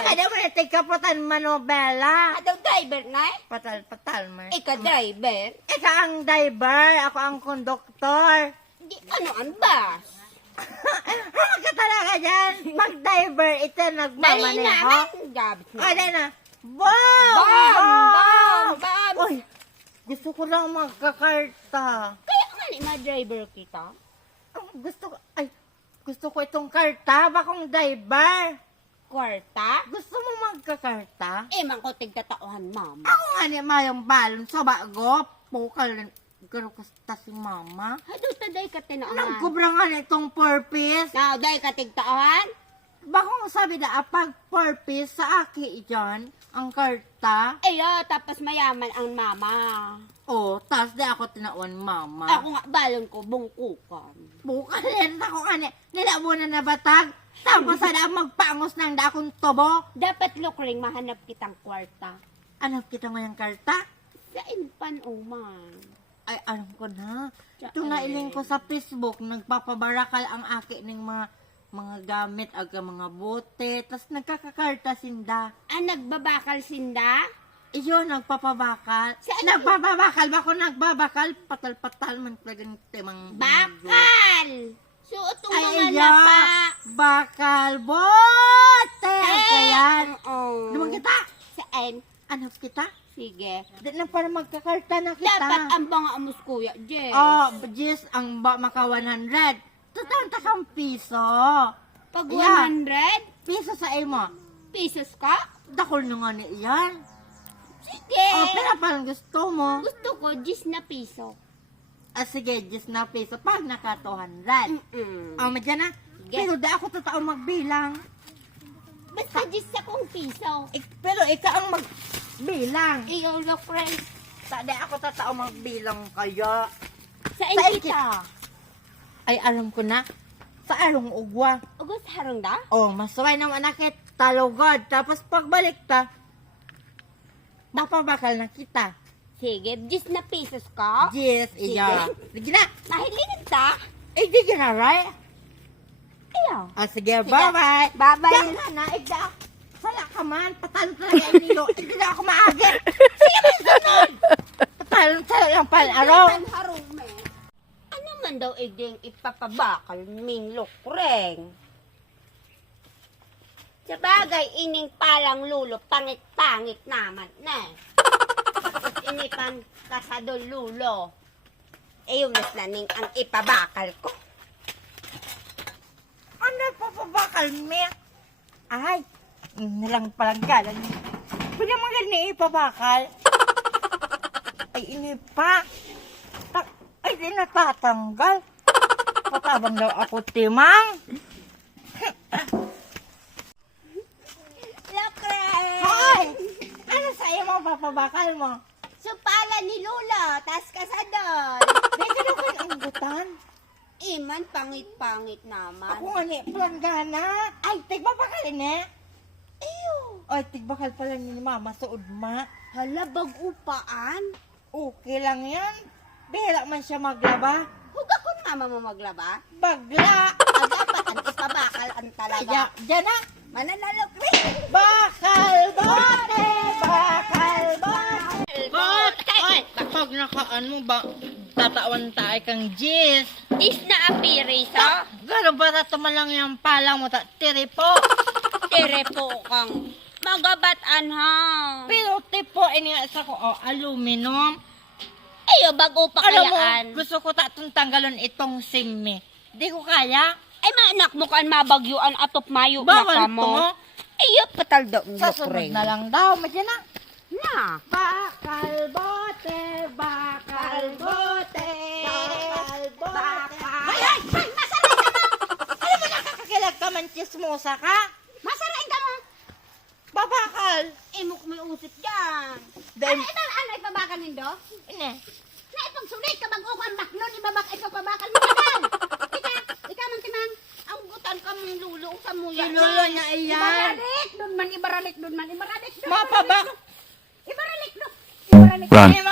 Kada mo na tigkaputan manobela. Adaw driver na eh. Patal-patal mo. Ika driver. Ika ang driver, ako ang konduktor. Di ano ang bus? Ano ka talaga dyan? Pag driver, ito Dali nagmamaneho. naman. Gabit na. Ay, na. Bam! Bam! Uy, gusto ko lang magkakarta. Kaya nga ni ma driver kita. Ang Gusto ko, ay, gusto ko itong karta. Bakong driver. Kwarta. Gusto mo magkakarta? Eh, man ko tigtatauhan mama. Ako nga ni mayang balon sa bago. Pukal, garo kasta si mama. Hado taday ka tinauhan. Nagkubra nga na itong purpose. Now, day ka tigtauhan? Bakong sabi na, ah, pag purpose sa aki dyan, ang karta. Ayo, tapos mayaman ang mama. Oh, tas di ako tinawan mama. Ako nga, balon ko, bungkukan. Bukal yan ako nga ni. Nilabo na nabatag. Tapos sana magpangos ng dakong tobo. Dapat lukring mahanap kitang kwarta. Anap kita ngayong karta? Sa impan, oh man. Ay, alam ko na. Saan? Ito nailing ko sa Facebook, nagpapabarakal ang aki ng mga mga gamit, aga mga bote, tas nagkakakarta sinda. Ah, nagbabakal sinda? Iyo, nagpapabakal. Saan? Nagbabakal ba ako nagbabakal? Patal-patal man talagang timang... Bakal! Suot ang mga Ay, iya. Bakal bote! Kayan. Oo. Naman kita. Saan? Anap kita? Sige. Di na para magkakarta na kita. Dapat ang mga amos kuya, Jess. Oh, Jis, ang ba maka 100. Tutang takang piso. Pag yeah. 100 Piso sa imo. pesos ka? Dakol na nga ni iyan. Sige. Oh, pero parang gusto mo. Gusto ko, Jess na piso. Ah, sige, Jis na piso. Pag naka 200. Mm-mm. Oh, madyan na. Sige. Pero di ako totoo magbilang. Basta Jess akong piso. Ik- pero ikaw ang magbilang. Ikaw na, friend. Sa di ako totoo magbilang kaya. Saan Saan kita? Ay, alam ko na. Sa arong ugwa. Ugos harong da? Oh, masuway naman nakit. Talogod. Tapos pagbalik ta, mapabakal na kita. Sige, Jess na pesos ka? Yes, iya. Sige na. Mahilinig ta? Eh, di na, right? Ayaw. Ah, sige, bye-bye. Bye-bye. Ka na, igda. Sala ka man, patalo talaga yung nilo. Hindi na ako maagit. Sige man, sunod. Patalo talaga yung palaro. Ano man daw igding ipapabakal ming lukreng? Sa bagay, ining palang lulo, pangit-pangit naman na. Tapos inipan kasado lulo. Eh, yung mas naning ang ipabakal ko. Bakal, me? Ay, nalang palang galan. Pwede mo ganyan ipabakal. Ay, ini pa. Ta- ay, di natatanggal. Patabang daw ako, timang. Lukreng! Hoy! Ano sa iyo mo papabakal mo? Supala ni Lulo, tas kasadol. Di ka daw kayo ang gutan. Iman, pangit-pangit naman. Ako nga ni, planggana. Ay, tigbabakalin eh. Ew! Ay, tigbakal pala ni mama sa udma. Hala, bag-upaan. Okay lang yan. Bihira man siya maglaba. Huwag ako mama mo maglaba. Bagla. Ah, dapat ang ipabakal ang talaga. Kaya, dyan na. Mananalok Bakal bote! Bakal bote! Bote! Ay, pag nakaan mo ba, tatawan tayo kang jis. Is na apiri Sa, gano'n ba na tumalang yung palang mo ta? Tiri po. Tere po kang magabatan ha. Pero tipo, ini sa ko, oh, aluminum. Ayo, bago pa Alam mo, kayaan. gusto ko tatong tanggalon itong simi. Di ko kaya. Ay, maanak mo kan mabagyuan atop mayo na Bawal ka to. mo. Ayo, patal daw ng Sa sunod lukreng. na lang daw. Madyan na. Na. Bakal nakakakilag ka man, chismosa ka. Masaray ka mo. Babakal. Imok may usip dyan. Then, Ano, ito, ano, ipabakal nindo? ine. Na itong sulit ka bago ang baklon, ibabak, ipapabakal mo ka lang. Ika, ika man timang, ang gutan ka mong lulo sa muya. Ilulo niya iyan. Ibaralik, doon man, ibaralik, doon man, ibaralik, doon. Mapabak. Ibaralik, doon. Ibaralik, mga